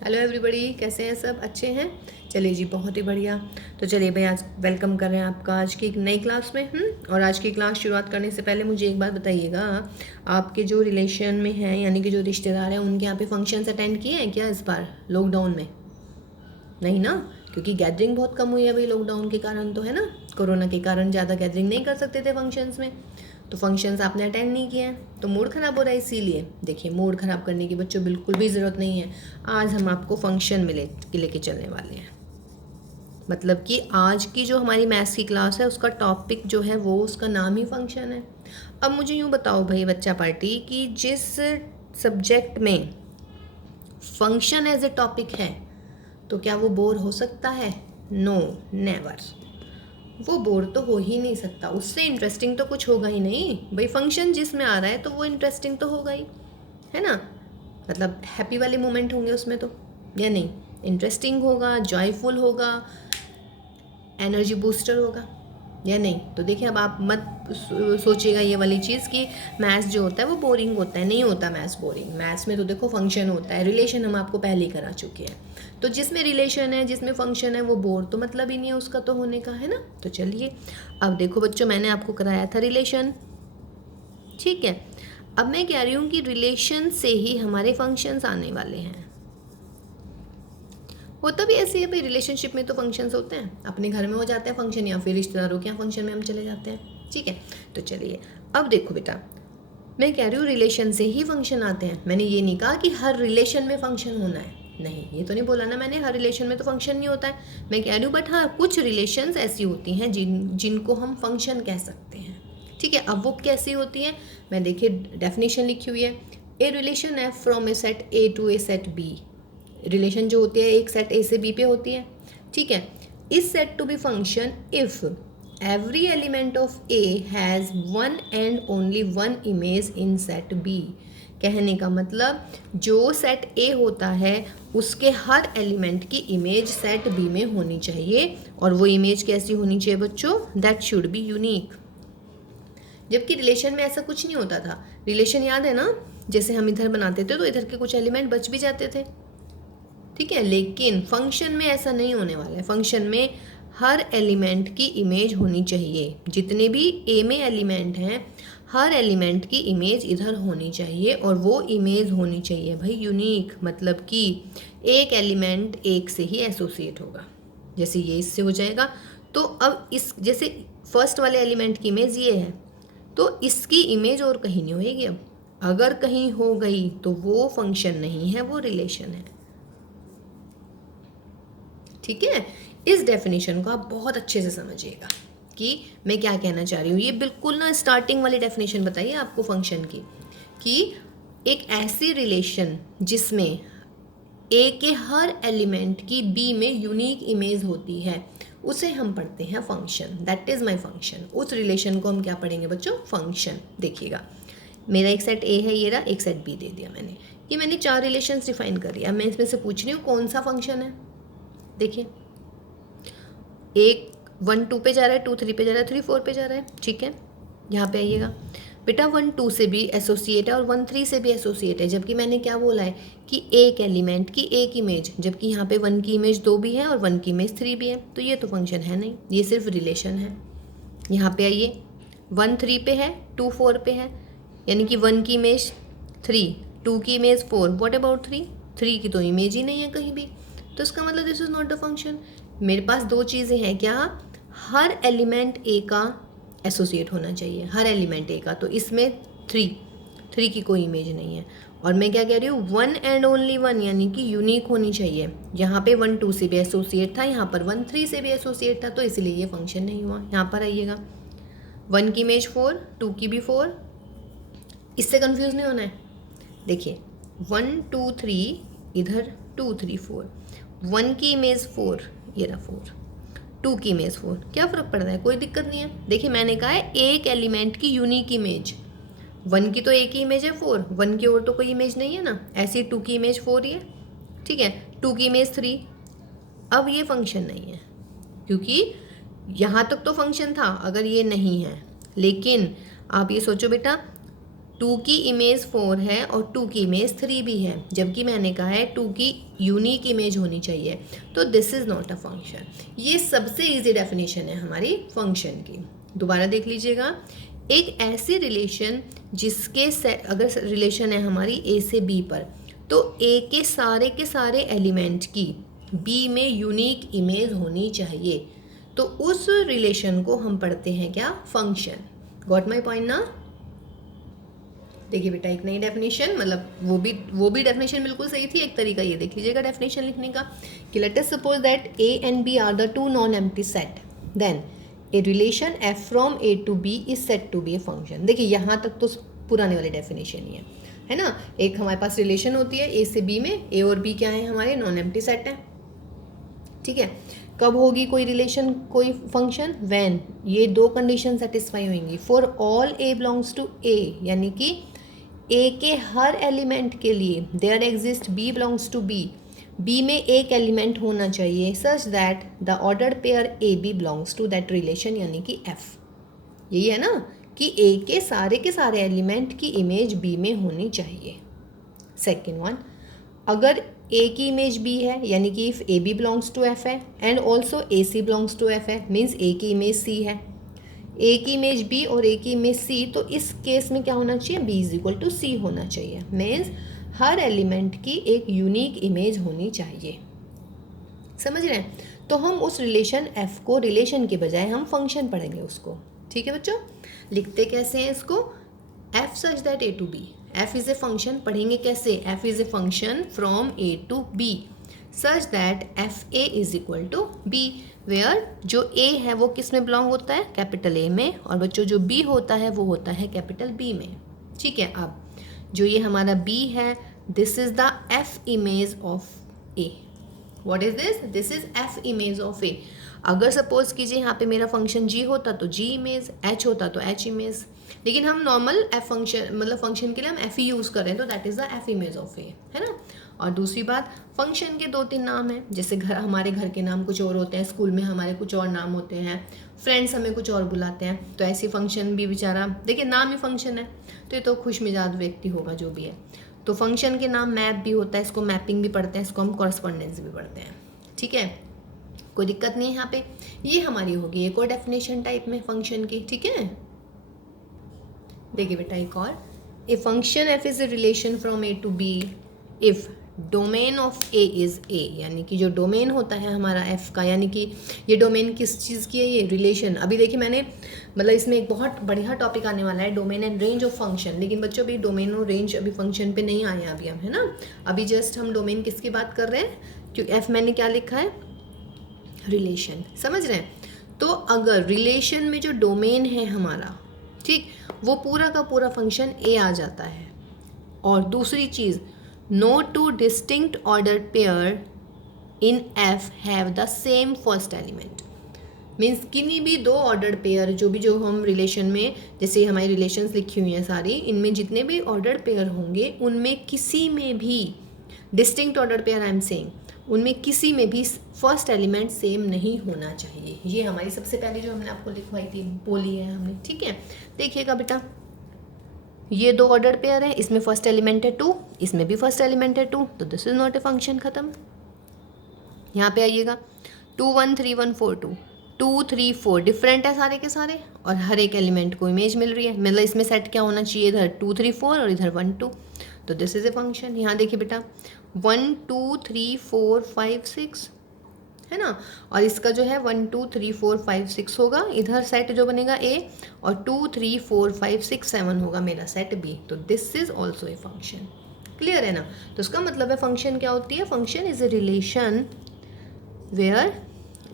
Hello everybody, कैसे हैं सब? अच्छे हैं? चलिए जी, बहुत ही बढ़िया। तो चलिए भाई, आज वेलकम कर रहे हैं आपका आज की एक नई क्लास में। और आज की क्लास शुरुआत करने से पहले मुझे एक बात बताइएगा, आपके जो रिलेशन में हैं यानी कि जो रिश्तेदार हैं, उनके यहाँ पे फंक्शंस अटेंड किए हैं क्या इस बार लॉकडाउन में? नहीं ना, क्योंकि गैदरिंग बहुत कम हुई है भाई लॉकडाउन के कारण, तो है ना। कोरोना के कारण ज़्यादा गैदरिंग नहीं कर सकते थे फंक्शंस में, तो फंक्शंस आपने अटेंड नहीं किए हैं तो मूड ख़राब हो रहा है। इसीलिए देखिए, मूड ख़राब करने की बच्चों बिल्कुल भी ज़रूरत नहीं है। आज हम आपको फंक्शन में लेके चलने वाले हैं। मतलब कि आज की जो हमारी मैथ्स की क्लास है उसका टॉपिक जो है वो उसका नाम ही फंक्शन है। अब मुझे यूँ बताओ भाई बच्चा पार्टी, कि जिस सब्जेक्ट में फंक्शन एज ए टॉपिक है तो क्या वो बोर हो सकता है? No, never. वो बोर तो हो ही नहीं सकता, उससे इंटरेस्टिंग तो कुछ होगा ही नहीं भाई। फंक्शन जिसमें आ रहा है तो वो इंटरेस्टिंग तो होगा ही, है ना। मतलब हैप्पी वाले मोमेंट होंगे उसमें तो, या नहीं? इंटरेस्टिंग होगा, जॉयफुल होगा, एनर्जी बूस्टर होगा, या नहीं? तो देखिए, अब आप मत सोचिएगा ये वाली चीज़ कि मैथ्स जो होता है वो बोरिंग होता है। नहीं होता मैथ्स बोरिंग। मैथ्स में तो देखो फंक्शन होता है, रिलेशन हम आपको पहले ही करा चुके हैं। तो जिसमें रिलेशन है, जिसमें फंक्शन है, वो बोर तो मतलब ही नहीं है उसका तो होने का, है ना। तो चलिए, अब देखो बच्चों, मैंने आपको कराया था रिलेशन, ठीक है। अब मैं कह रही हूँ कि रिलेशन से ही हमारे फंक्शंस आने वाले हैं। होता भी ऐसे है भाई, रिलेशनशिप में तो फंक्शंस होते हैं, अपने घर में हो जाते हैं फंक्शन, या फिर रिश्तेदारों के यहाँ फंक्शन में हम चले जाते हैं, ठीक है। तो चलिए, अब देखो बेटा, मैं कह रही हूँ रिलेशन से ही फंक्शन आते हैं। मैंने ये नहीं कहा कि हर रिलेशन में फंक्शन होना है, नहीं, ये तो नहीं बोला ना मैंने, हर रिलेशन में तो फंक्शन नहीं होता है। मैं कह रही हूँ बट हाँ, कुछ रिलेशंस ऐसी होती हैं जिनको हम फंक्शन कह सकते हैं, ठीक है। अब वो कैसी होती है, मैं देखिए डेफिनेशन लिखी हुई है। ए रिलेशन है from a set A to a set B. Relation जो होती है एक सेट ए से बी पे होती है, ठीक है। इस set to be function if every element of A has one and only one image in set B. कहने का मतलब, जो सेट ए होता है उसके हर एलिमेंट की इमेज सेट बी में होनी चाहिए, और वो इमेज कैसी होनी चाहिए बच्चों? That should be unique. जबकि रिलेशन में ऐसा कुछ नहीं होता था। रिलेशन याद है ना, जैसे हम इधर बनाते थे तो इधर के कुछ एलिमेंट बच भी जाते थे, ठीक है। लेकिन फंक्शन में ऐसा नहीं होने वाला है। फंक्शन में हर एलिमेंट की इमेज होनी चाहिए। जितने भी ए में एलिमेंट हैं, हर एलिमेंट की इमेज इधर होनी चाहिए, और वो इमेज होनी चाहिए भाई यूनिक। मतलब कि एक एलिमेंट एक से ही एसोसिएट होगा। जैसे ये इससे हो जाएगा, तो अब इस जैसे फर्स्ट वाले एलिमेंट की इमेज ये है, तो इसकी इमेज और कहीं नहीं होएगी। अब अगर कहीं हो गई तो वो फंक्शन नहीं है, वो रिलेशन है, ठीक है। इस डेफिनेशन को आप बहुत अच्छे से समझिएगा कि मैं क्या कहना चाह रही हूँ। ये बिल्कुल ना स्टार्टिंग वाली डेफिनेशन बताइए आपको फंक्शन की, कि एक ऐसी रिलेशन जिसमें ए के हर एलिमेंट की बी में यूनिक इमेज होती है, उसे हम पढ़ते हैं function. That is my function. उस रिलेशन को हम क्या पढ़ेंगे बच्चों? फंक्शन। देखिएगा, मेरा एक सेट ए है, ये रहा, एक सेट बी दे दिया मैंने। ये मैंने 4 रिलेशंस डिफाइन कर दिया। मैं इसमें से पूछ रही हूँ कौन सा फंक्शन है। देखिए, एक 1 2 पे जा रहा है, 2 3 पे जा रहा है, 3 4 पे जा रहा है, ठीक है। यहाँ पे आइएगा बेटा, 1 2 से भी एसोसिएट है और 1 3 से भी एसोसिएट है। जबकि मैंने क्या बोला है कि एक एलिमेंट की एक इमेज, जबकि यहाँ पे 1 की इमेज 2 भी है और 1 की इमेज 3 भी है, तो ये तो फंक्शन है नहीं, ये सिर्फ रिलेशन है। यहाँ पे आइए, 1 3 पे है, 2 4 पे है, यानी कि 1 की इमेज 3, 2 की इमेज 4, व्हाट अबाउट 3? 3 की तो इमेज ही नहीं है कहीं भी, तो इसका मतलब this is not the function. मेरे पास 2 चीज़ें हैं क्या? हर एलिमेंट ए का एसोसिएट होना चाहिए, हर एलिमेंट ए का, तो इसमें 3 की कोई इमेज नहीं है। और मैं क्या कह रही हूँ? 1 एंड ओनली 1, यानी कि यूनिक होनी चाहिए। यहाँ पे 1 2 से भी एसोसिएट था, यहाँ पर 1 3 से भी एसोसिएट था, तो इसलिए ये फंक्शन नहीं हुआ। यहाँ पर आइएगा, 1 की इमेज 4, 2 की भी 4, इससे कंफ्यूज नहीं होना है। देखिए, 1 2 3, इधर 2 3 4, 1 की इमेज 4, ये रहा 4, 2 की इमेज 4, क्या फ़र्क पड़ रहा है? कोई दिक्कत नहीं है। देखिए, मैंने कहा है एक एलिमेंट की यूनिक इमेज। 1 की तो एक ही इमेज है 4, 1 की और तो कोई इमेज नहीं है ना। ऐसी 2 की इमेज 4 ही है, ठीक है। 2 की इमेज 3। अब ये फंक्शन नहीं है, क्योंकि यहाँ तक तो फंक्शन था अगर ये नहीं है। लेकिन आप ये सोचो बेटा, 2 की इमेज 4 है और 2 की इमेज 3 भी है, जबकि मैंने कहा है 2 की यूनिक इमेज होनी चाहिए, तो this is not a function. ये सबसे इजी डेफिनेशन है हमारी फंक्शन की। दोबारा देख लीजिएगा, एक ऐसी रिलेशन जिसके अगर रिलेशन है हमारी ए से बी पर, तो ए के सारे एलिमेंट की बी में यूनिक इमेज होनी चाहिए, तो उस रिलेशन को हम पढ़ते हैं क्या, फंक्शन। गॉट माई पॉइंट ना। देखिए बेटा, एक नई डेफिनेशन, मतलब वो भी डेफिनेशन बिल्कुल सही थी। एक तरीका ये देख लीजिएगा डेफिनेशन लिखने का कि let us suppose that A and B are the two non empty set, then a relation f from A to B is set to be a function. देखिए यहाँ तक तो पुराने वाली डेफिनेशन ही है ना। एक हमारे पास रिलेशन होती है ए से बी में, ए और बी क्या है हमारे, नॉन एम्प्टी सेट है, ठीक है। कब होगी कोई रिलेशन कोई फंक्शन, व्हेन ये दो कंडीशन सेटिस्फाई होंगी, for all a belongs to A, यानी कि ए के हर एलिमेंट के लिए there exist b belongs to B, B में एक एलिमेंट होना चाहिए, such that the ordered pair a b belongs to that relation, यानी कि एफ। यही है ना कि ए के सारे एलिमेंट की इमेज बी में होनी चाहिए। सेकेंड वन, अगर ए की इमेज बी है, यानी कि if a b belongs to f है and also a c belongs to f है, मीन्स ए की इमेज सी है, ए की इमेज बी और ए की इमेज सी, तो इस केस में क्या होना चाहिए, बी इज इक्वल टू सी होना चाहिए। मीन्स हर एलिमेंट की एक यूनिक इमेज होनी चाहिए। समझ रहे हैं। तो हम उस रिलेशन एफ को रिलेशन के बजाय हम फंक्शन पढ़ेंगे उसको, ठीक है बच्चों। लिखते कैसे हैं इसको, f such that A to B, f is a function, पढ़ेंगे कैसे, f is a function from A to B such that f a is equal to b, where जो ए है वो किस में बिलोंग होता है, कैपिटल ए में, और बच्चों जो बी होता है वो होता है कैपिटल बी में, ठीक है। अब जो ये हमारा बी है, this is the f image of a. What is this, this is f image of a. अगर सपोज कीजिए यहाँ पे मेरा फंक्शन जी होता तो जी इमेज, एच होता तो एच इमेज, लेकिन हम नॉर्मल एफ फंक्शन मतलब फंक्शन के लिए हम एफ ही यूज़ कर रहे हैं, तो that is the f image of a, है ना। और दूसरी बात, फंक्शन के 2-3 नाम हैं, जैसे हमारे घर के नाम कुछ और होते हैं, स्कूल में हमारे कुछ और नाम होते हैं, फ्रेंड्स हमें कुछ और बुलाते हैं, तो ऐसी फंक्शन भी बेचारा, देखिए नाम ही फंक्शन है, तो ये तो खुश मिजाज व्यक्ति होगा जो भी है। तो फंक्शन के नाम मैप भी होता है, इसको मैपिंग भी पढ़ते हैं, इसको हम कॉरस्पॉन्डेंस भी पढ़ते हैं, ठीक है, कोई दिक्कत नहीं है यहाँ पे। ये हमारी होगी एक और डेफिनेशन टाइप में फंक्शन की, ठीक है। देखिए बेटा एक और, a function f is a relation from A to B if domain of A is A, यानी कि जो डोमेन होता है हमारा एफ का, यानी कि ये डोमेन किस चीज़ की है, ये रिलेशन। अभी देखिए मैंने मतलब इसमें एक बहुत बढ़िया टॉपिक आने वाला है, domain and range of function, लेकिन बच्चों अभी डोमेन और रेंज अभी फंक्शन पे नहीं आए अभी हम, है ना। अभी जस्ट हम डोमेन किसकी बात कर रहे हैं, क्योंकि एफ मैंने क्या लिखा है, रिलेशन, समझ रहे हैं। तो अगर रिलेशन में जो डोमेन है हमारा, ठीक, वो पूरा का पूरा फंक्शन ए आ जाता है, और दूसरी चीज़, no two distinct ordered pair in f have the same first element, means किन्हीं भी दो ऑर्डर्ड पेयर जो हम रिलेशन में, जैसे हमारी रिलेशंस लिखी हुई हैं सारी, इनमें जितने भी ऑर्डर्ड पेयर होंगे उनमें किसी में भी distinct ordered pair I am saying, उनमें किसी में भी फर्स्ट एलिमेंट सेम नहीं होना चाहिए। ये हमारी सबसे पहले जो हमने आपको लिखवाई थी बोली है हमने, ठीक है। देखिएगा बेटा, ये दो ऑर्डर पेयर है, इसमें फर्स्ट एलिमेंट है 2, इसमें भी फर्स्ट एलिमेंट है 2, तो this is not a function, खत्म। यहाँ पे आइएगा, 2 1 3 1 4 2 2 3 4 डिफरेंट है सारे के सारे, और हर एक एलिमेंट को इमेज मिल रही है, मतलब इसमें सेट क्या होना चाहिए, इधर 2 3 4 और इधर 1 2, तो दिस इज ए फंक्शन। यहाँ देखिए बेटा 1 2 3 4 5 6 है ना, और इसका जो है 1 2 3 4 5 6 होगा, इधर सेट जो बनेगा ए, और 2 3 4 5 6 7 होगा मेरा सेट बी, तो this is also a function. Clear है ना। तो इसका मतलब है फंक्शन क्या होती है, function is a relation where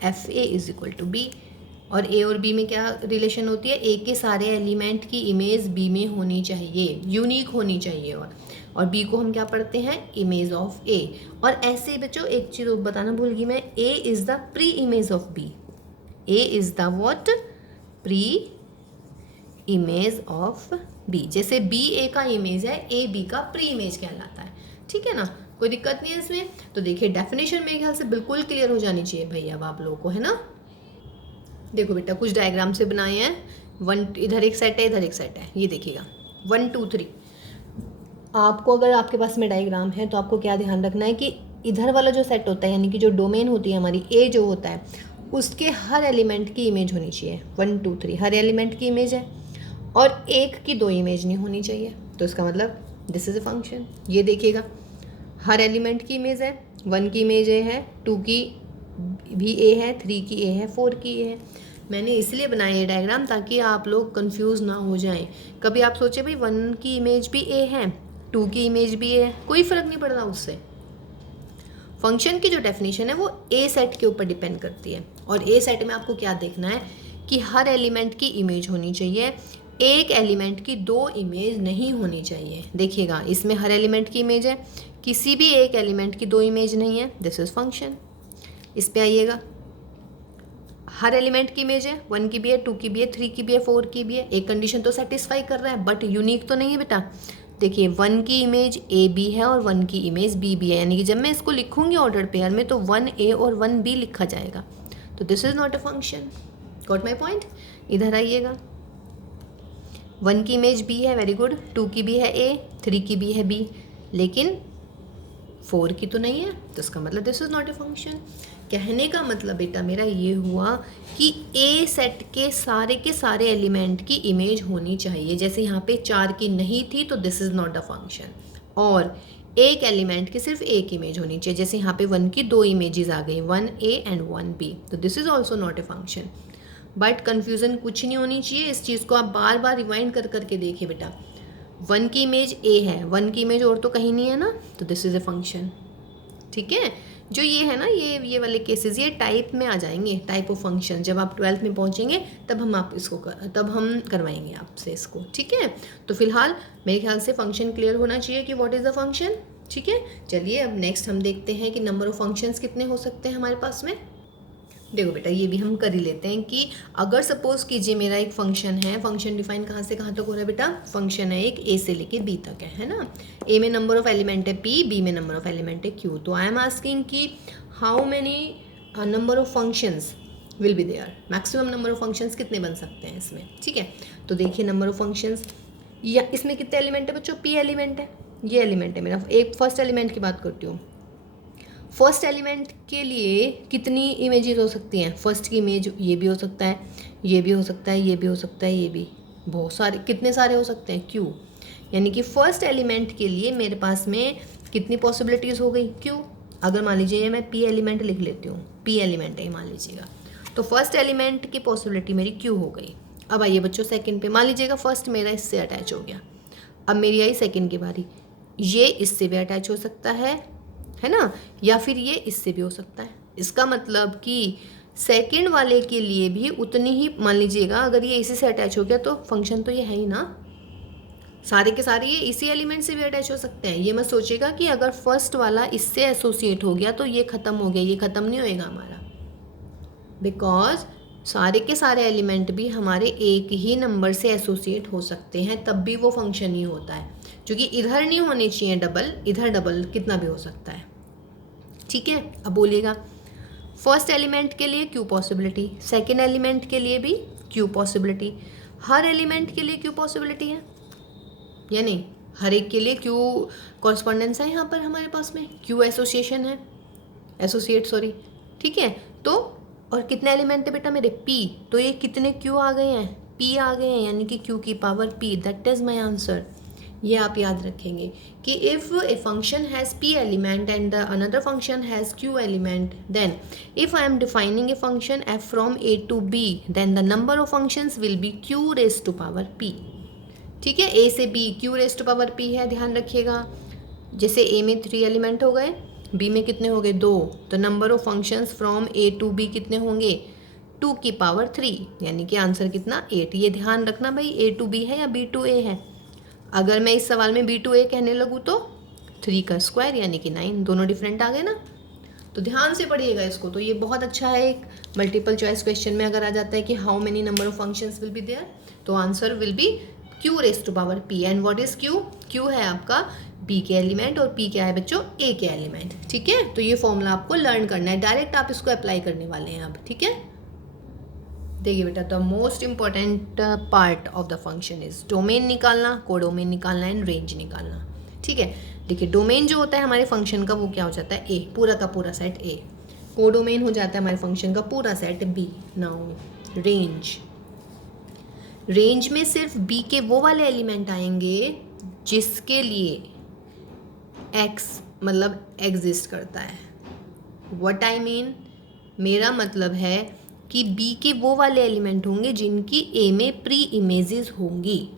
f a is equal to b, और ए और बी में क्या रिलेशन होती है, ए के सारे एलिमेंट की इमेज बी में होनी चाहिए, यूनिक होनी चाहिए, और बी को हम क्या पढ़ते हैं, इमेज ऑफ ए। और ऐसे ही बच्चों एक चीज़ बताना भूल गई मैं, a is the pre image of b, a is the what, pre image of b. जैसे बी ए का इमेज है, ए बी का प्री इमेज कहलाता है, ठीक है ना, कोई दिक्कत नहीं है इसमें। तो देखिए डेफिनेशन मेरे ख्याल से बिल्कुल क्लियर हो जानी चाहिए भैया अब आप लोगों को, है ना। देखो बेटा कुछ डायग्राम से बनाए हैं, 1 इधर एक सेट है, इधर एक सेट है, ये देखिएगा 1 2 3 आपको अगर आपके पास में डायग्राम है तो आपको क्या ध्यान रखना है कि इधर वाला जो सेट होता है यानी कि जो डोमेन होती है हमारी ए जो होता है उसके हर एलिमेंट की इमेज होनी चाहिए 1 2 3 हर एलिमेंट की इमेज है और एक की 2 इमेज नहीं होनी चाहिए। तो इसका मतलब दिस इज़ अ फंक्शन। ये देखिएगा हर एलिमेंट की इमेज है, 1 की इमेज ए है, 2 की भी ए है, 3 की ए है, 4 की ए है। मैंने इसलिए बनाया ये डायग्राम ताकि आप लोग कंफ्यूज ना हो जाएं। कभी आप सोचे भाई 1 की इमेज भी ए है, 2 की इमेज भी ए है, कोई फ़र्क नहीं पड़ रहा उससे। फंक्शन की जो डेफिनेशन है वो ए सेट के ऊपर डिपेंड करती है और ए सेट में आपको क्या देखना है कि हर एलिमेंट की इमेज होनी चाहिए, एक एलिमेंट की 2 इमेज नहीं होनी चाहिए। देखिएगा इसमें हर एलिमेंट की इमेज है, किसी भी एक एलिमेंट की 2 इमेज नहीं है, दिस इज फंक्शन। इस पे आइएगा, हर एलिमेंट की इमेज है, 1 की भी है, 2 की भी है, 3 की भी है, 4 की भी है। एक कंडीशन तो सेटिस्फाई कर रहा है बट यूनिक तो नहीं है बेटा। देखिए 1 की इमेज ए बी है और 1 की इमेज बी बी है, यानी कि जब मैं इसको लिखूंगी ऑर्डर पेयर में तो 1 ए और 1 बी लिखा जाएगा। तो this is not a function. Got my point? इधर आइएगा, 1 की इमेज बी है, वेरी गुड, 2 की भी है ए, 3 की भी है बी, लेकिन 4 की तो नहीं है, तो इसका मतलब this is not a function. कहने का मतलब बेटा मेरा ये हुआ कि ए सेट के सारे एलिमेंट की इमेज होनी चाहिए। जैसे यहाँ पे 4 की नहीं थी तो this is not a function, और एक एलिमेंट की सिर्फ एक इमेज होनी चाहिए। जैसे यहाँ पे 1 की 2 इमेजेस आ गई, 1 ए एंड 1 बी, तो this is also not a function. But confusion कुछ नहीं होनी चाहिए, इस चीज़ को आप बार बार रिवाइंड कर करके देखिए बेटा। 1 की इमेज ए है, 1 की इमेज और तो कहीं नहीं है ना, तो दिस इज ए फंक्शन। ठीक है, जो ये है ना ये वाले केसेस ये टाइप में आ जाएंगे, टाइप ऑफ फंक्शन। जब आप 12th में पहुंचेंगे तब हम करवाएंगे आपसे इसको। ठीक है, तो फिलहाल मेरे ख्याल से फंक्शन क्लियर होना चाहिए कि व्हाट इज़ द फंक्शन। ठीक है, चलिए अब नेक्स्ट हम देखते हैं कि नंबर ऑफ फंक्शंस कितने हो सकते हैं हमारे पास में। देखो बेटा ये भी हम कर ही लेते हैं कि अगर सपोज कीजिए मेरा एक फंक्शन है, फंक्शन डिफाइन कहाँ से कहाँ तक हो रहा है बेटा, फंक्शन है एक ए से लेके बी तक है ना। ए में नंबर ऑफ एलिमेंट है पी, बी में नंबर ऑफ एलिमेंट है क्यू। तो आई एम आस्किंग कि how many number of functions will be there, maximum number of functions कितने बन सकते हैं इसमें। ठीक है, तो देखिए नंबर ऑफ फंक्शंस, या इसमें कितने एलिमेंट है बच्चों, पी एलिमेंट है, ये एलिमेंट है मेरा। एक फर्स्ट एलिमेंट की बात करती हूँ, फर्स्ट एलिमेंट के लिए कितनी इमेजेस हो सकती हैं। फर्स्ट की इमेज ये भी हो सकता है, ये भी हो सकता है, ये भी हो सकता है, ये भी, बहुत सारे, कितने सारे हो सकते हैं, क्यू। यानी कि फर्स्ट एलिमेंट के लिए मेरे पास में कितनी पॉसिबिलिटीज़ हो गई, क्यू। अगर मान लीजिए मैं पी एलिमेंट लिख लेती हूँ, पी एलिमेंट है मान लीजिएगा, तो फर्स्ट एलिमेंट की पॉसिबिलिटी मेरी क्यू हो गई। अब आइए बच्चों सेकंड पे, मान लीजिएगा फर्स्ट मेरा इससे अटैच हो गया, अब मेरी आई सेकंड की बारी, ये इससे भी अटैच हो सकता है ना, या फिर ये इससे भी हो सकता है। इसका मतलब कि सेकंड वाले के लिए भी उतनी ही, मान लीजिएगा अगर ये इसी से अटैच हो गया तो फंक्शन तो ये है ही ना, सारे के सारे ये इसी एलिमेंट से भी अटैच हो सकते हैं। ये मत सोचिएगा कि अगर फर्स्ट वाला इससे एसोसिएट हो गया तो ये ख़त्म हो गया, ये ख़त्म नहीं होएगा हमारा, बिकॉज सारे के सारे एलिमेंट भी हमारे एक ही नंबर से एसोसिएट हो सकते हैं, तब भी वो फंक्शन ही होता है। क्योंकि इधर नहीं होनी चाहिए डबल, इधर डबल कितना भी हो सकता है। ठीक है, अब बोलिएगा फर्स्ट एलिमेंट के लिए क्यू पॉसिबिलिटी, सेकेंड एलिमेंट के लिए भी क्यू पॉसिबिलिटी, हर एलिमेंट के लिए क्यू पॉसिबिलिटी है या नहीं, हर एक के लिए क्यू कॉरस्पॉन्डेंस है यहाँ पर हमारे पास में, क्यू एसोसिएशन है, एसोसिएट सॉरी। ठीक है, तो और कितने एलिमेंट है बेटा मेरे, पी, तो ये कितने क्यू आ गए हैं, पी आ गए हैं, यानी कि क्यू की power p, that is my answer. ये आप याद रखेंगे कि if a function has p element and the another function has q element, then if I am defining a function f from a to b, then the number of functions will be q raise to power p। ठीक है, a से b q raise to power p है, ध्यान रखिएगा। जैसे a में 3 element हो गए, b में कितने हो गए 2, तो number of functions from a to b कितने होंगे 2 की पावर 3, यानी कि आंसर कितना 8। ये ध्यान रखना भाई, a to b है या b to a है। अगर मैं इस सवाल में b to a कहने लगूँ तो 3 का स्क्वायर यानी कि 9, दोनों डिफरेंट आ गए ना। तो ध्यान से पढ़िएगा इसको, तो ये बहुत अच्छा है। एक मल्टीपल चॉइस क्वेश्चन में अगर आ जाता है कि how many number of functions will be there, तो answer will be q raise to power p। And what is q, q है आपका b के एलिमेंट और p क्या है बच्चों a के एलिमेंट। ठीक है, तो ये फॉर्मूला आपको लर्न करना है, डायरेक्ट आप इसको अप्लाई करने वाले हैं अब। ठीक है, देखिए बेटा, the most important part of the function is domain निकालना, कोडोमेन निकालना एंड रेंज निकालना। ठीक है। देखिए डोमेन जो होता है हमारे फंक्शन का वो क्या हो जाता है, ए, पूरा का पूरा सेट ए। कोडोमेन हो जाता है हमारे फंक्शन का पूरा set B. Now range, range में सिर्फ बी के वो वाले एलिमेंट आएंगे जिसके लिए एक्स मतलब एग्जिस्ट करता है। व्हाट आई मीन, मेरा मतलब है कि बी के वो वाले एलिमेंट होंगे जिनकी ए में प्री इमेजेस होंगी।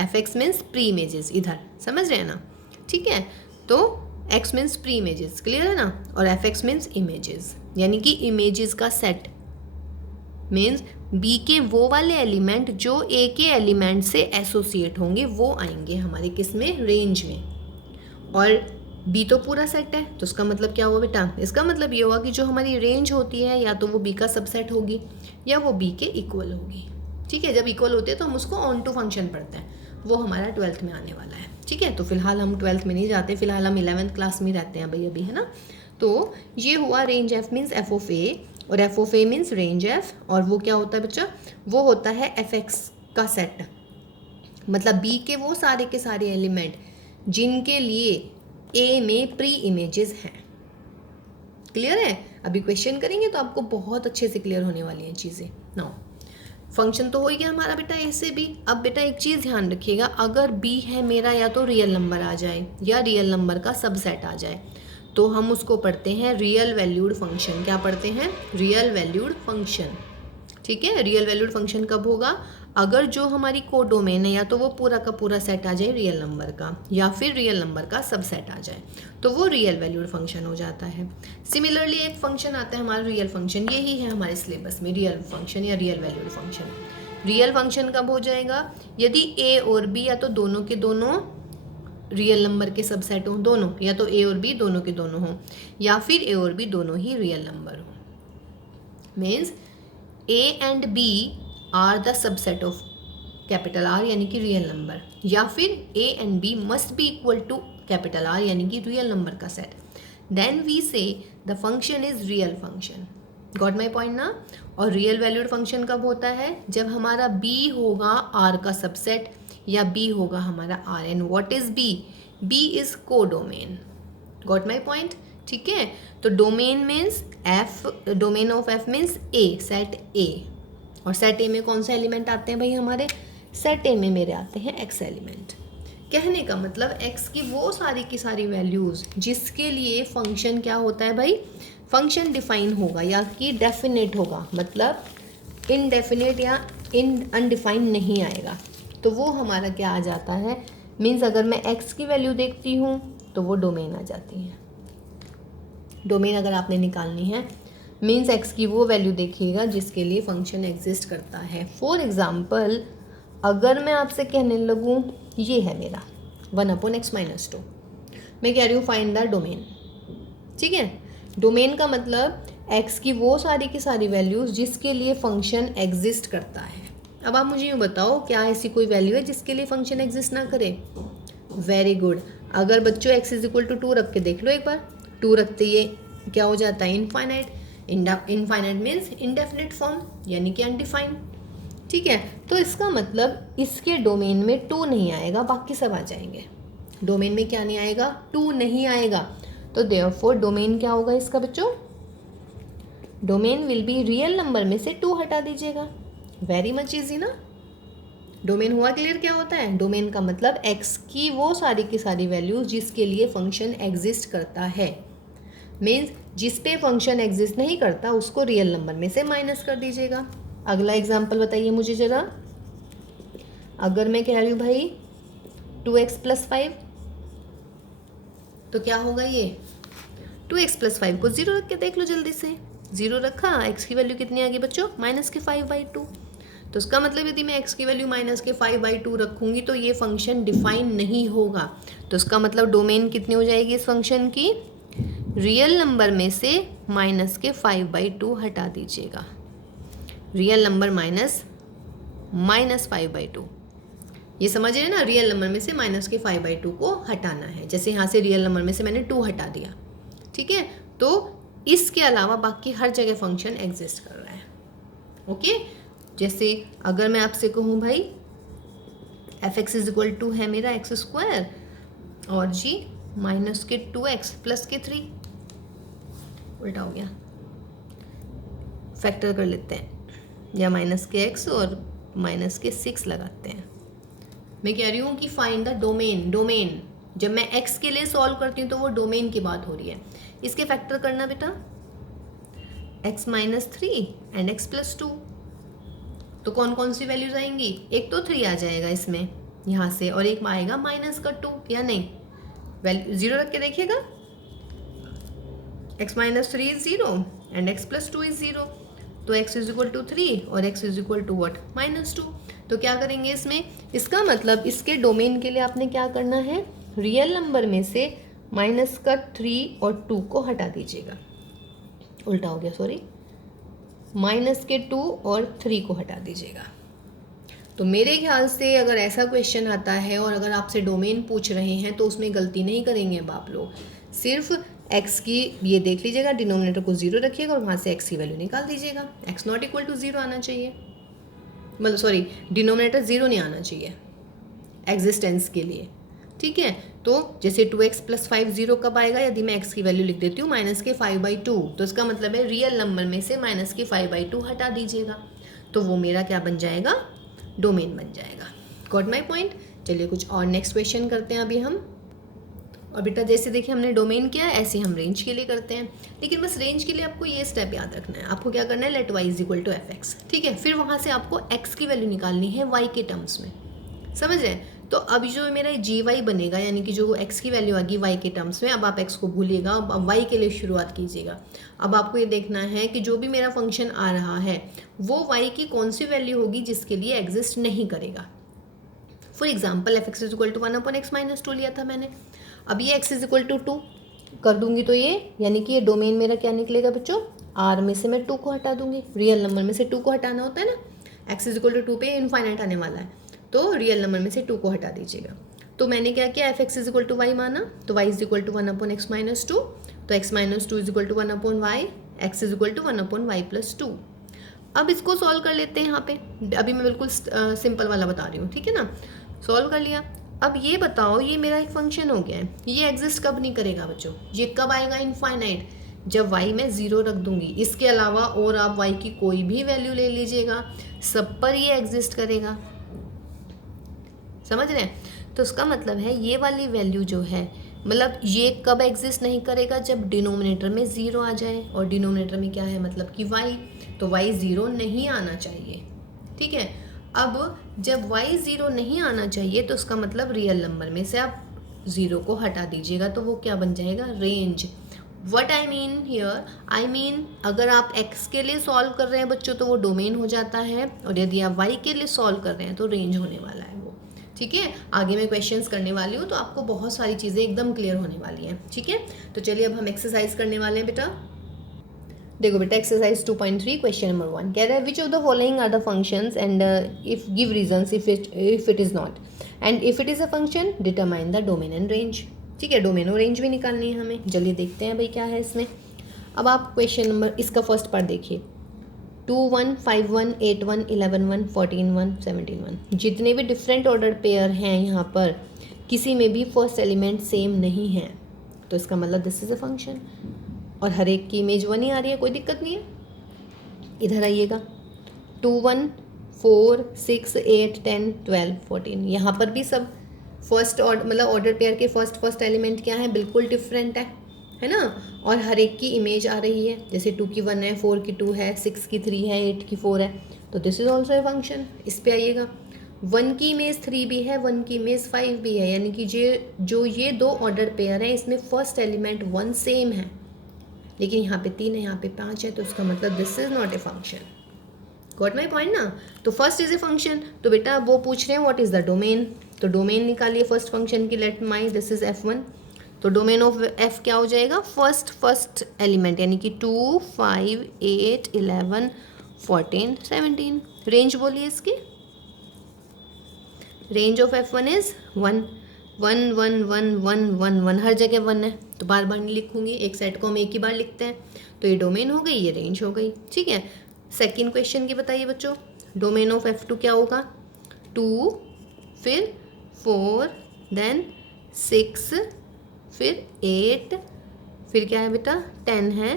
F x means pre images, इधर समझ रहे हैं ना, ठीक है। तो x means pre images, clear है ना, और एफ एक्स मीन्स इमेजेस, यानी कि इमेजेस का सेट मीन्स बी के वो वाले एलिमेंट जो ए के एलिमेंट से एसोसिएट होंगे वो आएंगे हमारे किस में, रेंज में। और बी तो पूरा सेट है, तो इसका मतलब क्या हुआ बेटा, इसका मतलब ये हुआ कि जो हमारी रेंज होती है या तो वो बी का सबसेट होगी या वो बी के इक्वल होगी। ठीक है, जब इक्वल होती है तो हम उसको ऑन टू फंक्शन पढ़ते हैं, वो हमारा 12th में आने वाला है। ठीक है, तो फिलहाल हम 12th में नहीं जाते, फिलहाल हम 11th क्लास में रहते हैं भाई अभी, है ना। तो ये हुआ range f means f of a, और f of a means range f, और वो क्या होता है बच्चा, वो होता है एफ एक्स का सेट, मतलब बी के वो सारे के सारे एलिमेंट जिनके लिए ए में प्री इमेजेस हैं। क्लियर है, अभी क्वेश्चन करेंगे तो आपको बहुत अच्छे से क्लियर होने वाली हैं चीज़ें। नाउ फंक्शन तो हो ही गया हमारा बेटा ऐसे भी। अब बेटा एक चीज़ ध्यान रखिएगा, अगर बी है मेरा या तो रियल नंबर आ जाए या रियल नंबर का सबसेट आ जाए तो हम उसको पढ़ते हैं रियल वैल्यूड फंक्शन। क्या पढ़ते हैं, रियल वैल्यूड फंक्शन। ठीक है, रियल वैल्यूड फंक्शन कब होगा, अगर जो हमारी कोडोमेन है या तो वो पूरा का पूरा सेट आ जाए रियल नंबर का या फिर रियल नंबर का सबसेट आ जाए तो वो रियल वैल्यूड फंक्शन हो जाता है। सिमिलरली एक फंक्शन आता है हमारा रियल फंक्शन, यही है हमारे सिलेबस में रियल फंक्शन या real valued function. Real function कब हो जाएगा, यदि ए और बी या तो दोनों के दोनों रियल नंबर के सबसेट हों, दोनों या तो ए और बी दोनों के दोनों हों, या फिर ए और बी दोनों ही रियल नंबर हों। Means A and B are the subset of capital R यानी कि रियल नंबर, या फिर A and B must be equal to capital R यानी कि रियल नंबर का set, then we say the function is real function. Got my point ना। और real valued function कब होता है, जब हमारा बी होगा आर का सबसेट या बी होगा हमारा R. And what is B, B is codomain. Got my point, ठीक है। तो domain means f, domain of f means A, set A, और सेट ए में कौन से एलिमेंट आते हैं भाई हमारे, सेट ए में मेरे आते हैं एक्स एलिमेंट। कहने का मतलब एक्स की वो सारी की सारी वैल्यूज़ जिसके लिए फंक्शन क्या होता है भाई, फंक्शन डिफाइन होगा या कि डेफिनेट होगा, मतलब इनडेफिनेट या अनडिफाइंड नहीं आएगा, तो वो हमारा क्या आ जाता है, मीन्स अगर मैं एक्स की वैल्यू देखती हूँ तो वो डोमेन आ जाती है। डोमेन अगर आपने निकालनी है मीन्स एक्स की वो वैल्यू देखिएगा जिसके लिए फंक्शन एग्जिस्ट करता है। फॉर एग्जाम्पल अगर मैं आपसे कहने लगूँ ये है मेरा 1/x-2, मैं कह रही हूँ फाइंड द डोमेन। ठीक है, डोमेन का मतलब एक्स की वो सारी की सारी वैल्यूज़ जिसके लिए फंक्शन एग्जिस्ट करता है। अब आप मुझे यूँ बताओ क्या ऐसी कोई वैल्यू है जिसके लिए फंक्शन एग्जिस्ट ना करे। वेरी गुड, अगर बच्चों x इज इक्वल टू 2 रख के देख लो एक बार, 2 रखते ये क्या हो जाता है, infinite. Infinite means indefinite form यानी कि अनडिफाइंड। ठीक है, तो इसका मतलब इसके डोमेन में 2 नहीं आएगा, बाकी सब आ जाएंगे। डोमेन में क्या नहीं आएगा, 2 नहीं आएगा, तो देयरफॉर डोमेन क्या होगा इसका बच्चों, domain will be real number में से 2 हटा दीजिएगा। वेरी मच इजी ना। डोमेन हुआ क्लियर, क्या होता है, डोमेन का मतलब एक्स की वो सारी की सारी वैल्यूज जिसके लिए फंक्शन एग्जिस्ट करता है। मीन्स जिस पे फंक्शन एग्जिस्ट नहीं करता उसको रियल नंबर में से माइनस कर दीजिएगा। अगला एग्जांपल बताइए मुझे ज़रा, अगर मैं कह रही हूँ भाई 2x + 5 तो क्या होगा, ये 2x + 5 को 0 रख के देख लो जल्दी से। 0 रखा, x की वैल्यू कितनी आ गई बच्चों, -5/2। तो इसका मतलब यदि मैं x की वैल्यू -5/2 रखूँगी तो ये फंक्शन डिफाइन नहीं होगा। तो इसका मतलब डोमेन कितनी हो जाएगी इस फंक्शन की, रियल नंबर में से -5/2 हटा दीजिएगा। रियल नंबर -5/2, ये समझ रहे ना, रियल नंबर में से -5/2 को हटाना है। जैसे यहाँ से रियल नंबर में से मैंने 2 हटा दिया, ठीक है। तो इसके अलावा बाकी हर जगह फंक्शन एग्जिस्ट कर रहा है। ओके, जैसे अगर मैं आपसे कहूँ भाई f(x = है मेरा x², और जी माइनस के 2x प्लस के 3, उल्टा हो गया, फैक्टर कर लेते हैं, या माइनस के x और माइनस के 6 लगाते हैं। मैं कह रही हूँ कि फाइंड द डोमेन। डोमेन जब मैं x के लिए सॉल्व करती हूँ तो वो डोमेन की बात हो रही है। इसके फैक्टर करना बेटा, x minus 3 and x plus 2, तो कौन कौन सी वैल्यूज आएंगी? एक तो 3 आ जाएगा इसमें यहाँ से, और एक आएगा माइनस का 2, या नहीं? वैल्यू 0 रख के देखिएगा, x minus 3 is 0 and x plus 2 is 0, तो x इज इक्वल टू 3 और x is equal to what? Minus 2। तो क्या करेंगे इसमें? इसका मतलब इसके डोमेन के लिए आपने क्या करना है, रियल नंबर में से माइनस का 3 और 2 को हटा दीजिएगा, उल्टा हो गया सॉरी, माइनस के 2 और 3 को हटा दीजिएगा। तो मेरे ख्याल से अगर ऐसा क्वेश्चन आता है और अगर आपसे डोमेन पूछ रहे हैं तो उसमें गलती नहीं करेंगे अब आप लोग, सिर्फ x की ये देख लीजिएगा, डिनोमिनेटर को 0 रखिएगा और वहाँ से x की वैल्यू निकाल दीजिएगा। x नॉट इक्वल टू 0 आना चाहिए, मतलब सॉरी डिनोमिनेटर 0 नहीं आना चाहिए एग्जिस्टेंस के लिए, ठीक है। तो जैसे 2x प्लस 5 0 कब आएगा? यदि मैं x की वैल्यू लिख देती हूँ माइनस के 5/2, तो इसका मतलब है रियल नंबर में से माइनस के 5/2 हटा दीजिएगा, तो वो मेरा क्या बन जाएगा? डोमेन बन जाएगा। Got my point? चलिए कुछ और नेक्स्ट क्वेश्चन करते हैं अभी हम। और बेटा जैसे देखिए हमने डोमेन किया, ऐसे हम रेंज के लिए करते हैं, लेकिन बस रेंज के लिए आपको ये स्टेप याद रखना है। आपको क्या करना है, let y is equal to fx, ठीक है। फिर वहाँ से आपको x की वैल्यू निकालनी है y के टर्म्स में, समझ रहे हैं? तो अब जो मेरा gy बनेगा, यानी कि जो x की वैल्यू आएगी y के टर्म्स में, अब आप x को भूलिएगा, अब y के लिए शुरुआत कीजिएगा। अब आपको ये देखना है कि जो भी मेरा फंक्शन आ रहा है वो y की कौन सी वैल्यू होगी जिसके लिए एग्जिस्ट नहीं करेगा। For example f x is equal to 1/x minus 2 लिया था मैंने, अब ये x इज इक्वल टू 2 कर दूंगी तो ये, यानी कि ये डोमेन मेरा क्या निकलेगा बच्चों? r में से मैं 2 को हटा दूंगी, रियल नंबर में से 2 को हटाना होता है ना, x इज इक्वल टू 2 पे इनफाइनाइट आने वाला है, तो रियल नंबर में से 2 को हटा दीजिएगा। तो मैंने क्या किया, f x is equal to y माना, तो y is equal to 1/x minus 2, तो x minus 2 is equal to 1/y, x is equal to 1/y plus 2। अब इसको सॉल्व कर लेते हैं यहाँ पे, अभी मैं बिल्कुल सिंपल वाला बता रही हूँ, ठीक है ना। सॉल्व कर लिया। अब ये बताओ, ये मेरा एक फंक्शन हो गया है, ये एग्जिस्ट कब नहीं करेगा बच्चों? ये कब आएगा इनफाइनाइट? जब y में 0 रख दूंगी। इसके अलावा और आप y की कोई भी वैल्यू ले लीजिएगा, सब पर ये एग्जिस्ट करेगा, समझ रहे हैं? तो उसका मतलब है ये वाली वैल्यू जो है, मतलब ये कब एग्जिस्ट नहीं करेगा? जब डिनोमिनेटर में 0 आ जाए, और डिनोमिनेटर में क्या है, मतलब कि y, तो y 0 नहीं आना चाहिए, ठीक है। अब जब y 0 नहीं आना चाहिए तो उसका मतलब रियल नंबर में से आप 0 को हटा दीजिएगा, तो वो क्या बन जाएगा? Range. What I mean here, I mean अगर आप x के लिए सॉल्व कर रहे हैं बच्चों तो वो डोमेन हो जाता है, और यदि आप y के लिए सॉल्व कर रहे हैं तो रेंज होने वाला है वो, ठीक है। आगे मैं क्वेश्चंस करने वाली हूँ तो आपको बहुत सारी चीज़ें एकदम क्लियर होने वाली हैं, ठीक है। तो चलिए अब हम एक्सरसाइज करने वाले हैं बेटा। देखो बेटा एक्सरसाइज 2.3 क्वेश्चन नंबर 1 कह रहा है which of the following are the functions and if give reasons if it is not, and if it is a function determine the domain and range, ठीक है। डोमेन और रेंज भी निकालनी है हमें। चलिए देखते हैं भाई क्या है इसमें। अब आप क्वेश्चन नंबर इसका फर्स्ट पार्ट देखिए, 2 1 5 1 8 1 11 1 14 1 17 1, जितने भी डिफरेंट ऑर्डर पेयर हैं यहाँ पर किसी में भी फर्स्ट एलिमेंट सेम नहीं है, तो इसका मतलब दिस इज़ अ फंक्शन, और हर एक की इमेज 1 ही आ रही है, कोई दिक्कत नहीं है। इधर आइएगा, 2 1 4 6 8 10 12 14, यहाँ पर भी सब फर्स्ट ऑर्डर मतलब ऑर्डर पेयर के फर्स्ट एलिमेंट क्या है, बिल्कुल डिफरेंट है ना। और हर एक की इमेज आ रही है, जैसे 2 की 1 है, 4 की 2 है, 6 की 3 है, 8 की 4 है, तो this is also a function. इस पे आइएगा, 1 की इमेज 3 भी है, 1 की इमेज 5 भी है, यानी कि जो ये दो ऑर्डर पेयर है इसमें फर्स्ट एलिमेंट 1 सेम है, लेकिन यहाँ पे 3 है, यहाँ पे 5 है, तो उसका मतलब this is not a function. Got my point ना। तो फर्स्ट इज ए फंक्शन, तो बेटा वो पूछ रहे हैं व्हाट इज द डोमेन, तो डोमेन निकालिए फर्स्ट फंक्शन की, let my this is f1, तो डोमेन ऑफ f क्या हो जाएगा, फर्स्ट एलिमेंट, यानी कि 2 5 8 11 14 17। रेंज बोलिए इसकी, रेंज ऑफ f1 इज 1 1 1 1 1 1 1, हर जगह 1 है, तो बार बार नहीं लिखूंगी, एक सेट को हम एक ही बार लिखते हैं, तो ये डोमेन हो गई, ये रेंज हो गई, ठीक है। सेकेंड क्वेश्चन की बताइए बच्चों, डोमेन ऑफ f2 क्या होगा, 2 फिर 4 देन 6, फिर 8, फिर क्या है बेटा 10 है,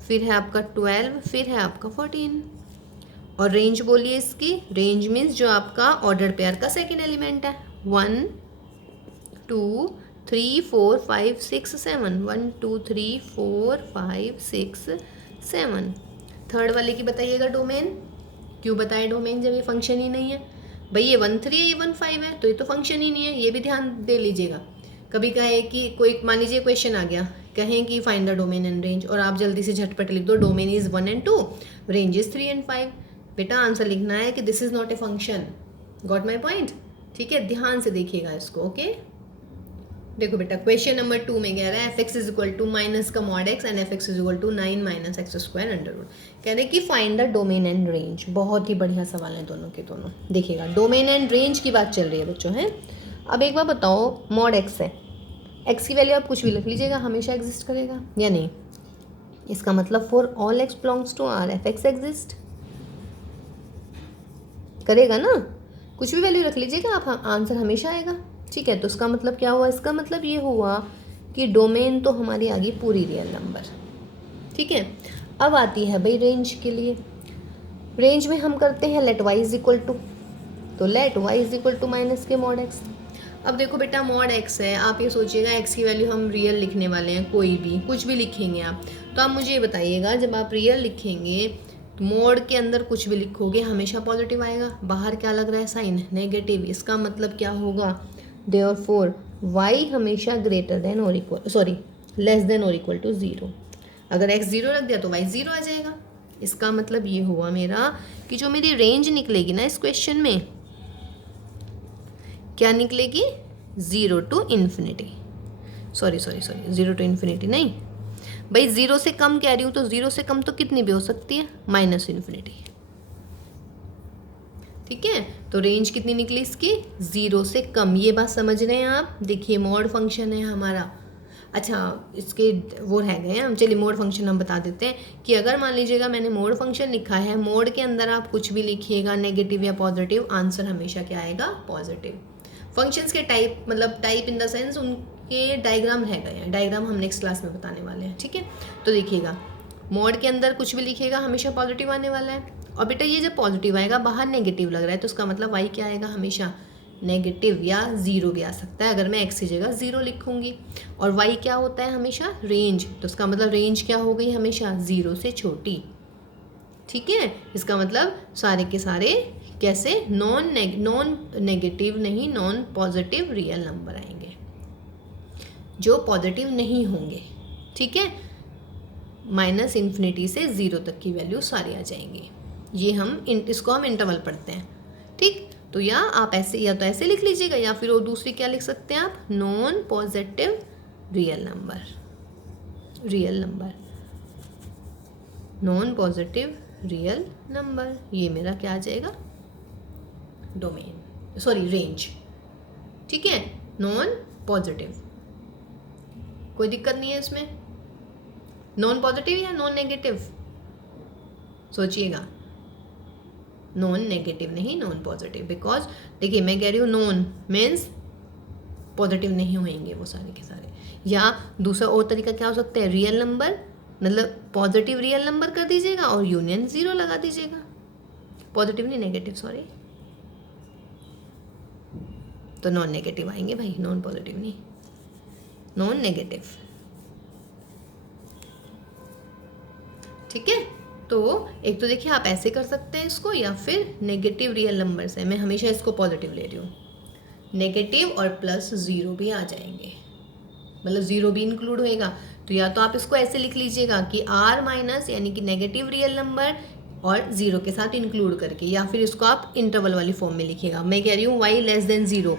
फिर है आपका 12, फिर है आपका 14। और रेंज बोलिए इसकी, रेंज मीन्स जो आपका ऑर्डर पेयर का सेकेंड एलिमेंट है। 1 2 3 4 5 6 7, 1 2 3 4 5 6 7। थर्ड वाले की बताइएगा डोमेन। क्यों बताए डोमेन जब ये फंक्शन ही नहीं है? भाई ये 1 3 है, ये 1 5 है, तो ये तो फंक्शन ही नहीं है, ये भी ध्यान दे लीजिएगा। कभी कहे कि कोई मान लीजिए क्वेश्चन आ गया, कहें कि find the domain and range, और आप जल्दी से झटपट लिख दो domain is 1 and 2, range is 3 and 5। बेटा आंसर लिखना है कि this is not a function. Got my point? ठीक है, ध्यान से देखिएगा इसको। ओके देखो बेटा, क्वेश्चन नंबर 2 में कह रहा है f(x) is equal to minus का mod x and f(x) is equal to 9 minus x square under root. कह रहे कि find the domain and range. बहुत ही बढ़िया सवाल है दोनों के दोनों। देखिएगा डोमेन एंड रेंज की बात चल रही है बच्चों है। अब एक बार बताओ, मॉड x है, x की वैल्यू आप कुछ भी लिख लीजिएगा, हमेशा एग्जिस्ट करेगा या नहीं? इसका मतलब for all x belongs to r f(x) exist करेगा ना। कुछ भी वैल्यू रख लीजिएगा आप, आंसर हमेशा आएगा। ठीक है, तो इसका मतलब क्या हुआ? इसका मतलब ये हुआ कि डोमेन तो हमारी आ गई पूरी रियल नंबर। ठीक है, अब आती है भाई रेंज के लिए। रेंज में हम करते हैं let y is equal to, तो let y is equal to minus के मॉड x। अब देखो बेटा मॉड x है, आप ये सोचिएगा x की वैल्यू हम रियल लिखने वाले हैं, कोई भी कुछ भी लिखेंगे आप। तो आप मुझे ये बताइएगा, जब आप रियल लिखेंगे मोड के अंदर कुछ भी लिखोगे हमेशा पॉजिटिव आएगा। बाहर क्या लग रहा है? Sign negative. इसका मतलब क्या होगा? देयरफॉर y हमेशा ग्रेटर देन और इक्वल, सॉरी लेस देन और इक्वल टू 0। अगर x 0 रख दिया तो y 0 आ जाएगा। इसका मतलब ये हुआ मेरा कि जो मेरी रेंज निकलेगी ना इस क्वेश्चन में, क्या निकलेगी? 0 to infinity. Sorry 0 to infinity नहीं भाई, 0 से कम कह रही हूँ, तो 0 से कम तो कितनी भी हो सकती है? Minus infinity. ठीक है, तो रेंज कितनी निकली इसकी? 0 से कम। ये बात समझ रहे हैं आप? देखिए मोड फंक्शन है हमारा। अच्छा इसके वो रह गए हैं, चलिए मोड फंक्शन हम बता देते हैं कि अगर मान लीजिएगा मैंने मोड फंक्शन लिखा है, मोड के अंदर आप कुछ भी लिखिएगा नेगेटिव या पॉजिटिव, आंसर हमेशा क्या आएगा? पॉजिटिव। फंक्शंस के टाइप, मतलब टाइप इन द सेंस उनके डायग्राम रह गए हैं, डायग्राम हम नेक्स्ट क्लास में बताने वाले हैं। ठीक है, तो देखिएगा मोड के अंदर कुछ भी लिखिएगा हमेशा पॉजिटिव आने वाला है। और बेटा ये जब पॉजिटिव आएगा, बाहर नेगेटिव लग रहा है, तो उसका मतलब y क्या आएगा? हमेशा नेगेटिव या 0 भी आ सकता है, अगर मैं x की जगह 0 लिखूंगी। और y क्या होता है? हमेशा रेंज, तो उसका मतलब रेंज क्या हो गई? हमेशा 0 से छोटी। ठीक है, इसका मतलब सारे के सारे कैसे? नॉन नेगेटिव नहीं, नॉन पॉजिटिव रियल नंबर आएंगे जो पॉजिटिव नहीं होंगे। ठीक है, माइनस इन्फिनिटी से 0 तक की वैल्यू सारी आ जाएंगी। ये हम इसको हम इंटरवल पढ़ते हैं। ठीक, तो या आप ऐसे, या तो ऐसे लिख लीजिएगा, या फिर वो दूसरी क्या लिख सकते हैं आप? Non positive real number, real number, non positive real number. ये मेरा क्या आ जाएगा? Domain, sorry range. ठीक है, नॉन पॉजिटिव, कोई दिक्कत नहीं है इसमें। नॉन पॉजिटिव या नॉन नेगेटिव? सोचिएगा, नॉन नेगेटिव नहीं, नॉन पॉजिटिव। बिकॉज देखिए मैं कह रही हूँ नॉन मीन्स पॉजिटिव नहीं होंगे वो सारे के सारे। या दूसरा और तरीका क्या हो सकता है? रियल नंबर, मतलब पॉजिटिव रियल नंबर कर दीजिएगा और यूनियन 0 लगा दीजिएगा। पॉजिटिव नहीं, नेगेटिव, सॉरी। तो नॉन नेगेटिव आएंगे भाई, नॉन पॉजिटिव नहीं, नॉन नेगेटिव। ठीक है, तो एक तो देखिए आप ऐसे कर सकते हैं इसको, या फिर नेगेटिव रियल नंबर से। मैं हमेशा इसको पॉजिटिव ले रही हूँ, नेगेटिव और प्लस 0 भी आ जाएंगे, मतलब 0 भी इंक्लूड होएगा। तो या तो आप इसको ऐसे लिख लीजिएगा कि r माइनस यानी कि नेगेटिव रियल नंबर और 0 के साथ इंक्लूड करके, या फिर इसको आप इंटरवल वाली फॉर्म में लिखिएगा। मैं कह रही हूँ y less than 0।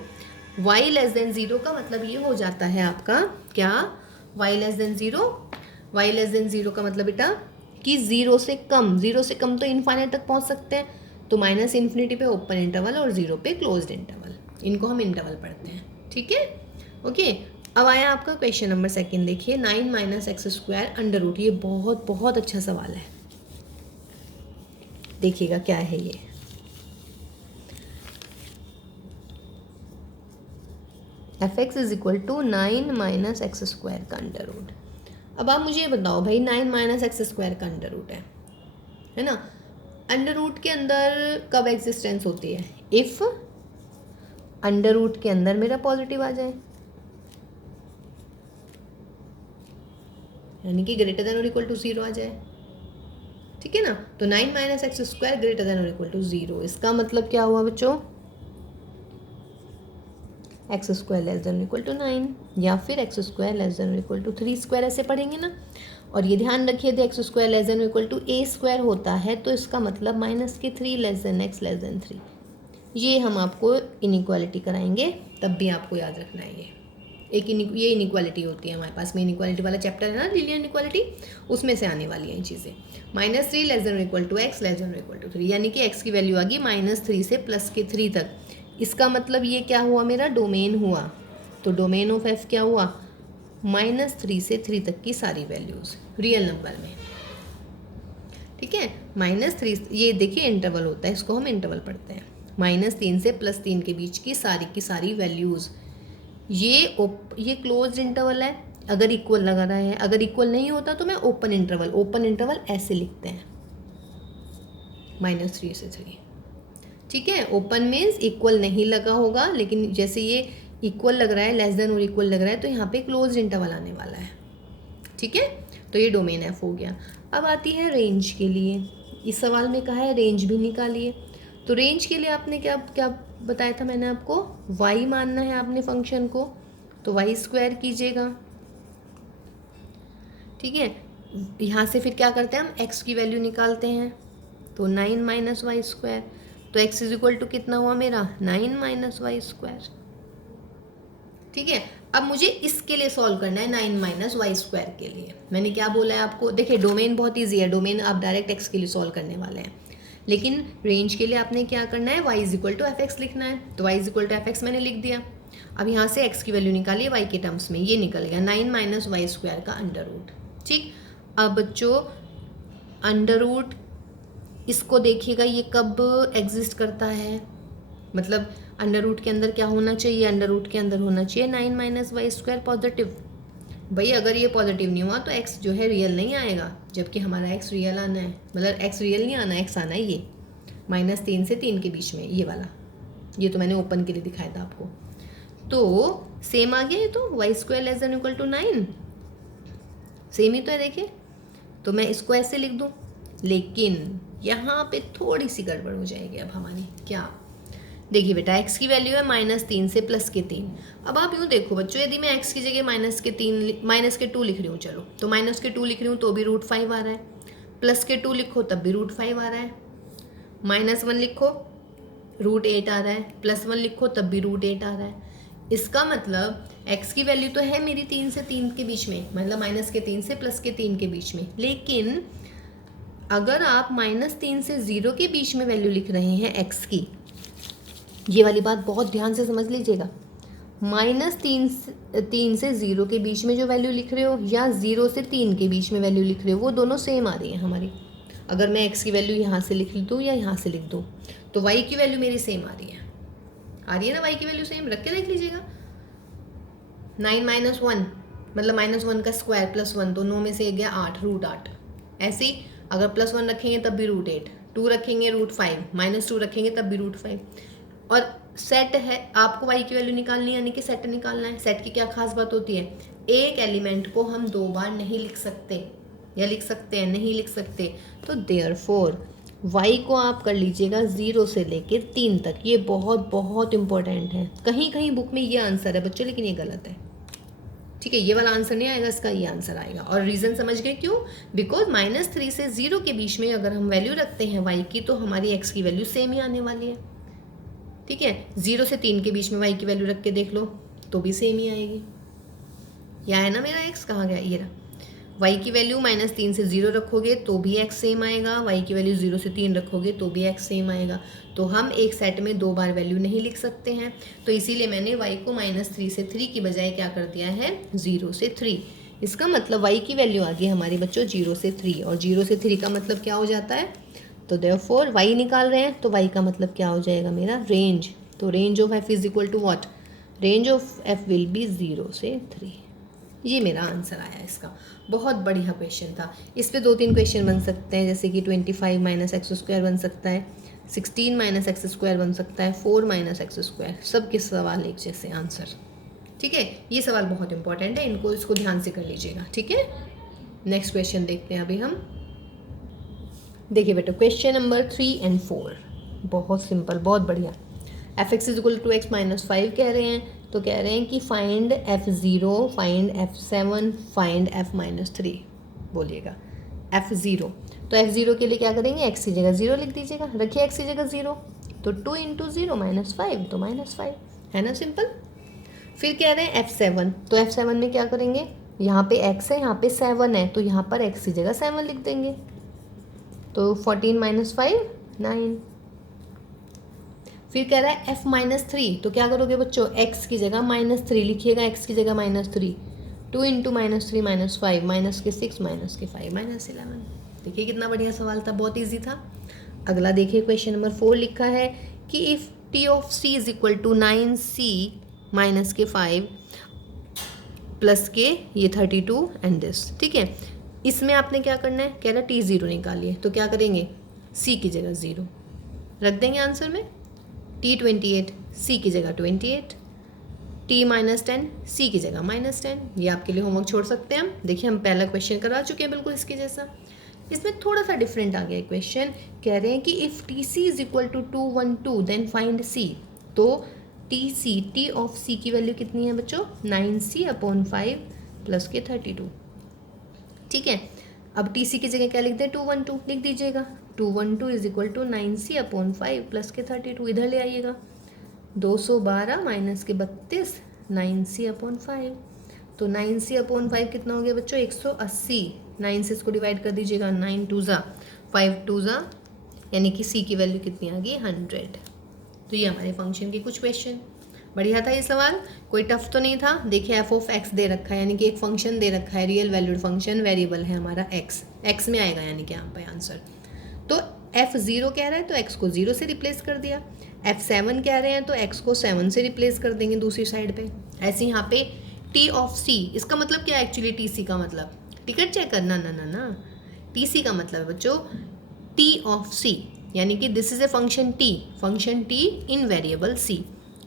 y less than 0 का मतलब ये हो जाता है आपका क्या? y less than 0, y less than 0 का मतलब बेटा कि 0 से कम, 0 से कम तो इन्फाइनाइट तक पहुंच सकते हैं, तो माइनस इन्फिनिटी पे ओपन इंटरवल और 0 पे क्लोज्ड इंटरवल, इनको हम इंटरवल पढ़ते हैं। ठीक है, ओके। अब आया आपका क्वेश्चन नंबर 2। देखिए 9 minus x square under root. ये बहुत बहुत अच्छा सवाल है, देखिएगा क्या है ये। F x is equal to 9 minus x square का अंडर रूट। अब आप मुझे बताओ भाई, 9 माइनस एक्स स्क्वायर का अंडर रूट है ना। अंडर रूट के अंदर कब एग्जिस्टेंस होती है? इफ़ अंडर रूट के अंदर मेरा पॉजिटिव आ जाए, यानी कि ग्रेटर देन और इक्वल टू 0 आ जाए, ठीक है ना। तो 9 minus x square greater than और इक्वल टू 0, इसका मतलब क्या हुआ बच्चों? X square less than equal to 9, या फिर x square less than equal to 3 square, ऐसे पढ़ेंगे ना। और ये ध्यान रखिए, यदि x square less than equal to a square होता है तो इसका मतलब माइनस के 3 less then x less then 3। ये हम आपको इनइक्वालिटी कराएंगे, तब भी आपको याद रखना है ये इनइक्वालिटी होती है हमारे पास में। इनइक्वालिटी वाला चैप्टर है ना, लिनियर इनइक्वालिटी, उसमें से आने वाली हैं चीज़ें। -3 less than equal to x less than equal to 3, यानी कि एक्स की वैल्यू आ गई -3 से +3 तक। इसका मतलब ये क्या हुआ, मेरा डोमेन हुआ। तो डोमेन ऑफ एफ क्या हुआ? -3 से 3 तक की सारी वैल्यूज़ रियल नंबर में, ठीक है। -3, ये देखिए इंटरवल होता है, इसको हम इंटरवल पढ़ते हैं। -3 से +3 के बीच की सारी वैल्यूज़, ये क्लोज इंटरवल है अगर इक्वल लगा रहा है। अगर इक्वल नहीं होता तो मैं ओपन इंटरवल ऐसे लिखते हैं, -3 से 3, ठीक है। ओपन मीन्स इक्वल नहीं लगा होगा, लेकिन जैसे ये इक्वल लग रहा है, लेस देन और इक्वल लग रहा है, तो यहाँ पे क्लोज इंटरवल आने वाला है, ठीक है। तो ये डोमेन एफ हो गया। अब आती है रेंज के लिए। इस सवाल में कहा है रेंज भी निकालिए। तो रेंज के लिए आपने क्या क्या बताया था मैंने आपको? y मानना है आपने फंक्शन को, तो y स्क्वायर कीजिएगा, ठीक है। यहाँ से फिर क्या करते हैं हम? x की वैल्यू निकालते हैं, तो 9 माइनस वाई स्क्वायर, तो x इज इक्वल टू कितना हुआ मेरा? 9 माइनस वाई स्क्वायर, ठीक है। अब मुझे इसके लिए सॉल्व करना है 9 माइनस वाई स्क्वायर के लिए। मैंने क्या बोला है आपको? देखिए डोमेन बहुत ईजी है, डोमेन आप डायरेक्ट x के लिए सॉल्व करने वाले हैं, लेकिन रेंज के लिए आपने क्या करना है? y is equal to f x लिखना है। तो y is equal to f x मैंने लिख दिया। अब यहाँ से x की वैल्यू निकालिए y के टर्म्स में, ये निकल गया 9 माइनस वाई स्क्वायर का अंडर रूट, ठीक। अब बच्चों अंडर रूट इसको देखिएगा, ये कब एग्जिस्ट करता है, मतलब अंडर रूट के अंदर क्या होना चाहिए? अंडर रूट के अंदर होना चाहिए 9 माइनस वाई स्क्वायर पॉजिटिव। भाई अगर ये पॉजिटिव नहीं हुआ तो x जो है रियल नहीं आएगा, जबकि हमारा x रियल आना है, मतलब x रियल नहीं आना, x आना है ये -3 से 3 के बीच में, ये वाला। ये तो मैंने ओपन के लिए दिखाया था आपको। तो सेम आ गया ये, तो y square less than equal to 9 same ही तो है, देखिए। तो मैं इसको ऐसे लिख दूँ, लेकिन यहाँ पे थोड़ी सी गड़बड़ हो जाएगी अब हमारी। क्या? देखिए बेटा, x की वैल्यू है -3 से +3। अब आप यूँ देखो बच्चों, यदि मैं x की जगह -2 लिख रही हूँ, चलो तो -2 लिख रही हूँ तो भी √5 आ रहा है, +2 लिखो तब भी √5 आ रहा है, -1 लिखो √8 आ रहा है, +1 लिखो तब भी √8 आ रहा है। इसका मतलब x की वैल्यू तो है मेरी 3 से 3 के बीच में, मतलब -3 से +3 के बीच में, लेकिन अगर आप -3 से 0 के बीच में वैल्यू लिख रहे हैं x की, ये वाली बात बहुत ध्यान से समझ लीजिएगा, -3 से 0 के बीच में जो वैल्यू लिख रहे हो या 0 से 3 के बीच में वैल्यू लिख रहे हो, वो दोनों सेम आ रही है हमारी। अगर मैं x की वैल्यू यहाँ से लिख दूँ या यहाँ से लिख दूँ, तो y की वैल्यू मेरी सेम आ रही है ना, y की वैल्यू सेम रख के देख लीजिएगा। 9 माइनस 1 मतलब -1 का स्क्वायर +1, तो 9 में से गया 8, √8। ऐसे ही अगर +1 रखेंगे तब भी √8, 2 रखेंगे √5, -2 रखेंगे तब भी √5। और सेट है, आपको y की वैल्यू निकालनी है, यानी कि सेट निकालना है। सेट की क्या खास बात होती है? एक एलिमेंट को हम 2 बार नहीं लिख सकते, या लिख सकते हैं? नहीं लिख सकते। तो देयरफॉर y को आप कर लीजिएगा 0 से लेकर 3 तक। ये बहुत बहुत इंपॉर्टेंट है। कहीं कहीं बुक में ये आंसर है बच्चों, लेकिन ये गलत है, ठीक है। ये वाला आंसर नहीं आएगा, इसका ये आंसर आएगा। और रीज़न समझ गए क्यों? बिकॉज -3 से 0 के बीच में अगर हम वैल्यू रखते हैं y की, तो हमारी x की वैल्यू सेम ही आने वाली है, ठीक है। 0 से 3 के बीच में y की वैल्यू रख के देख लो तो भी सेम ही आएगी। यह है ना मेरा x, कहाँ गया? ये रहा। y की वैल्यू -3 से 0 रखोगे तो भी x सेम आएगा, y की वैल्यू 0 से 3 रखोगे तो भी x सेम आएगा। तो हम एक सेट में 2 बार वैल्यू नहीं लिख सकते हैं, तो इसीलिए मैंने y को -3 से 3 की बजाय क्या कर दिया है? 0 से 3। इसका मतलब y की वैल्यू आ गई हमारी बच्चों 0 से 3, और 0 से 3 का मतलब क्या हो जाता है? तो देयरफॉर y निकाल रहे हैं तो y का मतलब क्या हो जाएगा मेरा? रेंज। तो range of f is equal to what? Range of f will be 0 से 3। ये मेरा आंसर आया इसका। बहुत बढ़िया क्वेश्चन था। इस पे 2-3 क्वेश्चन बन सकते हैं, जैसे कि 25 माइनस एक्स स्क्वायर बन सकता है, 16 माइनस एक्स स्क्वायर बन सकता है, 4 माइनस एक्स स्क्वायर। सबके सवाल एक जैसे आंसर। ठीक है, ये सवाल बहुत इंपॉर्टेंट है, इसको ध्यान से कर लीजिएगा। ठीक है, नेक्स्ट क्वेश्चन देखते हैं अभी हम। देखिए बेटा, क्वेश्चन नंबर 3 और 4 बहुत सिंपल, बहुत बढ़िया। F x is equal to x minus 5 कह रहे हैं, तो कह रहे हैं कि find f0, find f7, find f minus 3। बोलिएगा f0, तो f0 के लिए क्या करेंगे, x की जगह 0 लिख दीजिएगा। रखिए x की जगह 0, तो 2 इंटू 0 -5, तो -5 है ना, सिंपल। फिर कह रहे हैं f7, तो f7 में क्या करेंगे, यहाँ पे x है, यहाँ पे 7 है, तो यहाँ पर x की जगह 7 लिख देंगे। तो 14 - 5 9। फिर कह रहा है f माइनस 3, तो क्या करोगे बच्चों, x की जगह -3 लिखिएगा, x की जगह -3। 2 इंटू -3 -5, माइनस के 6 माइनस के 5 -11। देखिए कितना बढ़िया सवाल था, बहुत इजी था। अगला देखिए, क्वेश्चन नंबर 4 लिखा है कि if t of c is equal to 9c minus के 5 प्लस के ये 32 एंड दिस। ठीक है, इसमें आपने क्या करना है, कह रहा है t0 निकालिए, तो क्या करेंगे, c की जगह 0 रख देंगे आंसर में। t28, c की जगह 28, t -10, c की जगह -10। ये आपके लिए होमवर्क छोड़ सकते हैं हम। देखिए हम पहला क्वेश्चन करा चुके हैं बिल्कुल इसके जैसा। इसमें थोड़ा सा डिफरेंट आ गया क्वेश्चन। कह रहे हैं कि if tc is equal to 212 then find c। तो t ऑफ c की वैल्यू कितनी है बच्चों, 9c/5 प्लस के 32। ठीक है, अब टी सी की जगह क्या लिख दें, 212 लिख दीजिएगा। 212 is equal to 9c/5 plus के 32 इधर ले आइएगा। 212 माइनस के 32 9c/5, तो 9c/5 कितना हो गया बच्चों, 180। 9 से इसको डिवाइड कर दीजिएगा, 9 2 ज़ा 5 2 ज़ा, यानी कि c की वैल्यू कितनी आ गई, 100। तो ये हमारे फंक्शन के कुछ क्वेश्चन। बढ़िया था ये सवाल, कोई टफ तो नहीं था। देखिए एफ ऑफ एक्स दे रखा है, यानी कि एक फंक्शन दे रखा है, रियल वैल्यूड फंक्शन, वेरिएबल है हमारा एक्स में आएगा, यानी कि यहाँ पे आंसर। तो f0 कह रहा है तो x को 0 से रिप्लेस कर दिया। f7 कह रहे हैं तो x को 7 से रिप्लेस कर देंगे दूसरी साइड पे। ऐसे यहाँ पे t ऑफ c, इसका मतलब क्या है एक्चुअली, tc का मतलब टिकट चेक करना, ना tc का मतलब बच्चों t ऑफ c, यानी कि this is a function t in variable c,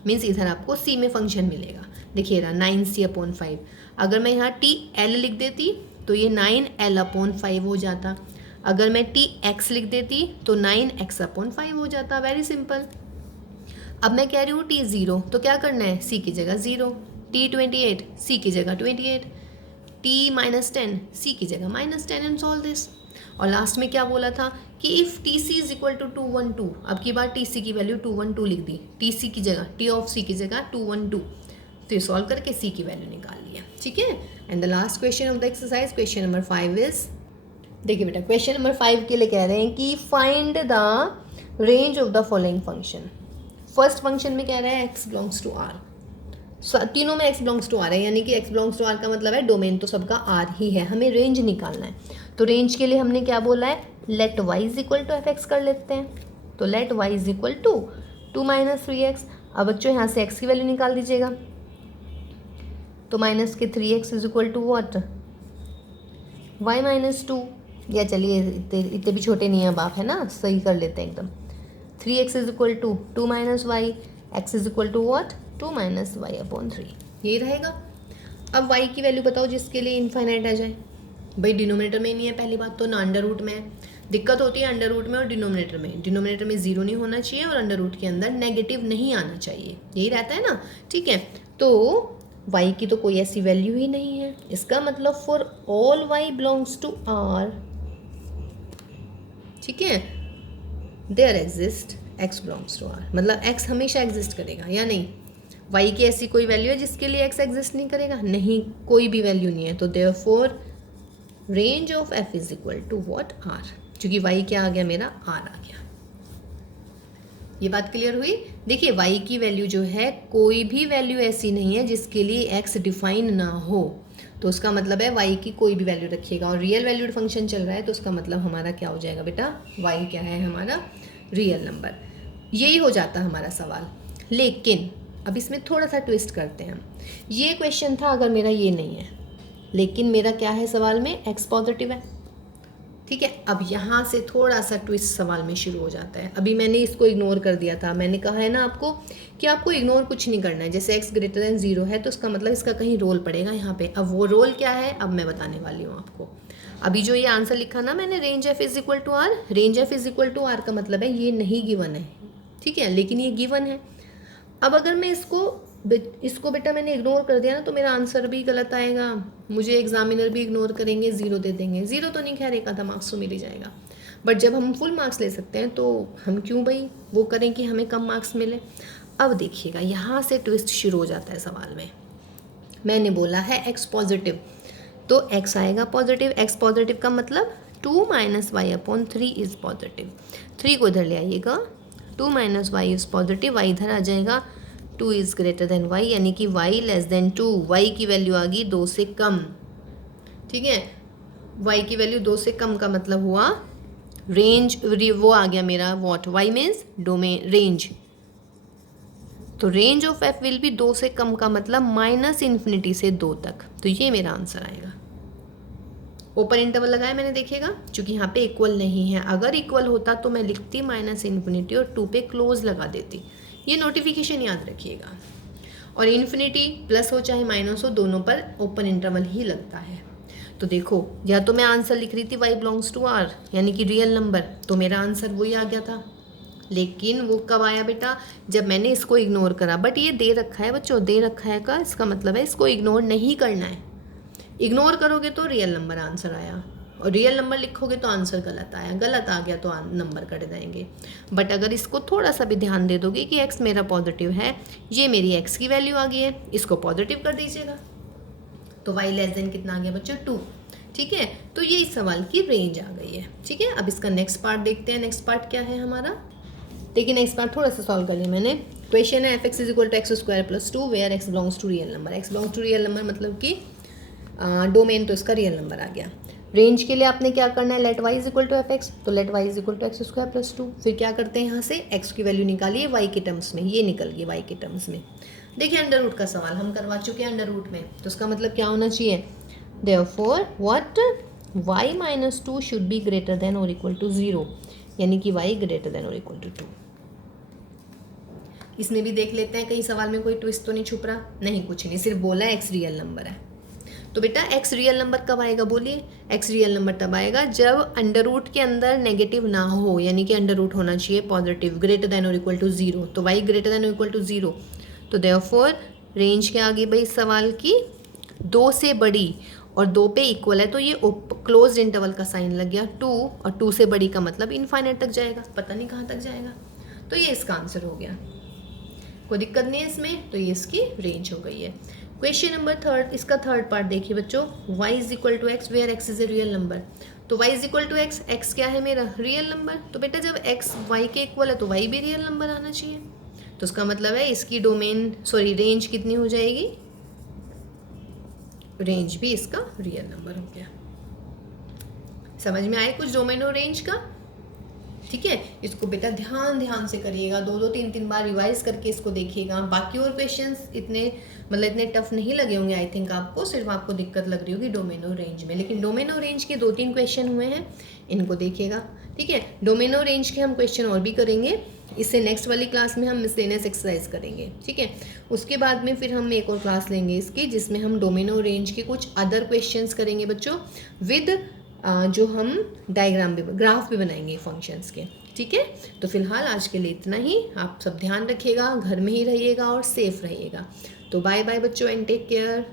means इधर आपको c में फंक्शन मिलेगा। देखिए रहा 9c/5, अगर मैं यहाँ tl लिख देती तो ये 9l/5 हो जाता। अगर मैं tx लिख देती तो 9x/5 हो जाता। Very simple. अब मैं कह रही हूँ t0, तो क्या करना है, c की जगह 0, t28 c की जगह 28, t -10 c की जगह -10 एंड सॉल्व दिस। और लास्ट में क्या बोला था कि if tc is equal to 212, अब की बार tc की वैल्यू 212 लिख दी, tc की जगह t ऑफ c की जगह 212, फिर सॉल्व करके c की वैल्यू निकाल लिया। ठीक है, and the last question of the exercise, question number 5 is, देखिए बेटा क्वेश्चन नंबर 5 के लिए कह रहे हैं कि find the range of the following function. First function में कह रहा है x बिलोंग्स टू r, तीनों में x बिलोंग्स टू r है, यानी कि x बिलोंग्स टू r का मतलब है डोमेन तो सबका r ही है, हमें रेंज निकालना है। तो रेंज के लिए हमने क्या बोला है, let y is equal to f x कर लेते हैं। तो let y is equal to 2 - 3x। अब बच्चों यहाँ से x की वैल्यू निकाल दीजिएगा, तो माइनस के 3x is equal to what, y -2, या चलिए इतने भी छोटे नहीं है बाप, है ना, सही कर लेते हैं एकदम। 3x is equal to 2 - y, x is equal to what, 2 - y/3, यही रहेगा। अब y की वैल्यू बताओ जिसके लिए इनफाइनाइट आ जाए। भाई डिनोमिनेटर में नहीं है, पहली बात तो ना अंडर रूट में है। दिक्कत होती है अंडर रूट में और डिनोमिनेटर में। डिनोमिनेटर में 0 नहीं होना चाहिए और अंडर रूट के अंदर नेगेटिव नहीं आना चाहिए, यही रहता है ना। ठीक है, तो y की तो कोई ऐसी वैल्यू ही नहीं है। इसका मतलब for all y belongs to r, ठीक है, there exist x belongs to r, मतलब x हमेशा एग्जिस्ट करेगा या नहीं। y की ऐसी कोई वैल्यू है जिसके लिए x एग्जिस्ट नहीं करेगा, नहीं, कोई भी वैल्यू नहीं है। तो therefore range of f is equal to what, r, क्योंकि y क्या आ गया मेरा, r आ गया। ये बात क्लियर हुई। देखिए y की वैल्यू जो है, कोई भी वैल्यू ऐसी नहीं है जिसके लिए x डिफाइन ना हो, तो उसका मतलब है y की कोई भी वैल्यू रखिएगा। और रियल वैल्यूड फंक्शन चल रहा है तो उसका मतलब हमारा क्या हो जाएगा बेटा, y क्या है हमारा, रियल नंबर। यही हो जाता है हमारा सवाल। लेकिन अब इसमें थोड़ा सा ट्विस्ट करते हैं हम। ये क्वेश्चन था अगर मेरा ये नहीं है, लेकिन मेरा क्या है सवाल में, एक्स पॉजिटिव है, ठीक है। अब यहाँ से थोड़ा सा ट्विस्ट सवाल में शुरू हो जाता है। अभी मैंने इसको इग्नोर कर दिया था, मैंने कहा है ना आपको कि आपको इग्नोर कुछ नहीं करना है। जैसे x ग्रेटर देन 0 है तो इसका मतलब इसका कहीं रोल पड़ेगा यहाँ पे। अब वो रोल क्या है अब मैं बताने वाली हूँ आपको। अभी जो ये आंसर लिखा ना मैंने, range f is equal to R, range f is equal to R का मतलब है ये नहीं गिवन है, ठीक है, लेकिन ये गिवन है। अब अगर मैं इसको बेटा मैंने इग्नोर कर दिया ना तो मेरा आंसर भी गलत आएगा, मुझे एग्जामिनर भी इग्नोर करेंगे, 0 दे देंगे। 0 तो नहीं, खैर एक आधा मार्क्स तो मिल ही जाएगा, बट जब हम फुल मार्क्स ले सकते हैं तो हम क्यों भाई वो करें कि हमें कम मार्क्स मिले। अब देखिएगा यहाँ से ट्विस्ट शुरू हो जाता है सवाल में। मैंने बोला है एक्स पॉजिटिव, तो एक्स आएगा पॉजिटिव। एक्स पॉजिटिव का मतलब 2 - y/3 इज पॉजिटिव। 3 को इधर ले आइएगा, 2 - y इज पॉजिटिव, y इधर आ जाएगा, 2 इज ग्रेटर देन y, यानी कि y लेस देन 2, y की वैल्यू आ गई 2 से कम, ठीक है। y की वैल्यू 2 से कम का मतलब हुआ रेंज, वो आ गया मेरा what, y means domain, range. तो range of f will be 2 से कम का मतलब -∞ से 2 तक, तो ये मेरा आंसर आएगा। ओपन इंटरवल लगाया मैंने, देखिएगा क्योंकि यहाँ पे इक्वल नहीं है, अगर इक्वल होता तो मैं लिखती -∞ और 2 पे क्लोज लगा देती। ये नोटिफिकेशन याद रखिएगा। और इन्फिनिटी प्लस हो चाहे माइनस हो, दोनों पर ओपन इंटरवल ही लगता है। तो देखो, या तो मैं आंसर लिख रही थी y बिलोंग्स टू r यानी कि रियल नंबर, तो मेरा आंसर वही आ गया था। लेकिन वो कब आया बेटा, जब मैंने इसको इग्नोर करा। बट ये दे रखा है बच्चों, दे रखा है का इसका मतलब है इसको इग्नोर नहीं करना है। इग्नोर करोगे तो रियल नंबर आंसर आया, और रियल नंबर लिखोगे तो आंसर गलत आया, गलत आ गया तो नंबर कट जाएंगे। बट अगर इसको थोड़ा सा भी ध्यान दे दोगे कि x मेरा पॉजिटिव है, ये मेरी x की वैल्यू आ गई है, इसको पॉजिटिव कर दीजिएगा, तो y लेस देन कितना आ गया बच्चों, 2, ठीक है। तो ये इस सवाल की रेंज आ गई है, ठीक है। अब इसका नेक्स्ट पार्ट देखते हैं। नेक्स्ट पार्ट क्या है हमारा, देखिए नेक्स्ट पार्ट थोड़ा सा सॉल्व कर लिया मैंने। क्वेश्चन है f(x = x² + 2 where x belongs to real number. x belongs to real number मतलब कि डोमेन तो इसका रियल नंबर आ गया। रेंज के लिए आपने क्या करना है, लेट y = f(x), तो लेट y = x² + 2। फिर क्या करते हैं, यहाँ से x की वैल्यू निकालिए y के टर्म्स में, ये निकल गई y के टर्म्स में। देखिए अंडर रूट का सवाल हम करवा चुके हैं अंडर रूट में, तो उसका मतलब क्या होना चाहिए, therefore what y - 2 should be greater than और इक्वल टू 0, यानी कि y ग्रेटर देन और इक्वल टू 2। इसमें भी देख लेते हैं कहीं सवाल में कोई ट्विस्ट तो नहीं छुप रहा, नहीं कुछ नहीं, सिर्फ बोला है x रियल नंबर है। तो बेटा x रियल नंबर कब आएगा बोलिए, x रियल नंबर तब आएगा जब अंडर रूट के अंदर नेगेटिव ना हो, यानी कि अंडर रूट होना चाहिए पॉजिटिव, ग्रेटर देन और इक्वल टू 0, तो y ग्रेटर देन और इक्वल टू 0। तो देयरफॉर रेंज क्या आ गई भाई सवाल की, 2 से बड़ी और 2 पे इक्वल है, तो ये क्लोज्ड इंटरवल का साइन लग गया 2, और 2 से बड़ी का मतलब इनफाइनाइट तक जाएगा, पता नहीं कहाँ तक जाएगा। तो ये इसका आंसर हो गया, कोई दिक्कत नहीं है इसमें, तो ये इसकी रेंज हो गई है। क्वेश्चन नंबर 3, इसका थर्ड पार्ट देखिए बच्चों, y = x where x is a real number. तो y = x, x क्या है मेरा रियल नंबर, तो बेटा जब x y के इक्वल है तो y भी रियल नंबर आना चाहिए, तो उसका मतलब है इसकी रेंज कितनी हो जाएगी, रेंज भी इसका रियल नंबर हो गया। समझ में आए कुछ डोमेन और रेंज का, ठीक है। इसको बेटा ध्यान से करिएगा, 2-2 3-3 बार रिवाइज करके इसको देखिएगा। बाकी और क्वेश्चंस इतने टफ नहीं लगे होंगे आई थिंक आपको, सिर्फ आपको दिक्कत लग रही होगी डोमेन और रेंज में। लेकिन डोमेन और रेंज के 2-3 क्वेश्चन हुए हैं, इनको देखिएगा, ठीक है। डोमेन और रेंज के हम क्वेश्चन और भी करेंगे, इससे नेक्स्ट वाली क्लास में हम मिसलेनियस एक्सरसाइज करेंगे, ठीक है। उसके बाद में फिर हम एक और क्लास लेंगे इसकी, जिसमें हम डोमेन और रेंज के कुछ अदर क्वेश्चंस करेंगे बच्चों, विद जो हम डायग्राम भी, ग्राफ भी बनाएंगे फंक्शंस के, ठीक है। तो फिलहाल आज के लिए इतना ही, आप सब ध्यान रखिएगा, घर में ही रहिएगा और सेफ रहिएगा। तो बाय बाय बच्चों एंड टेक केयर।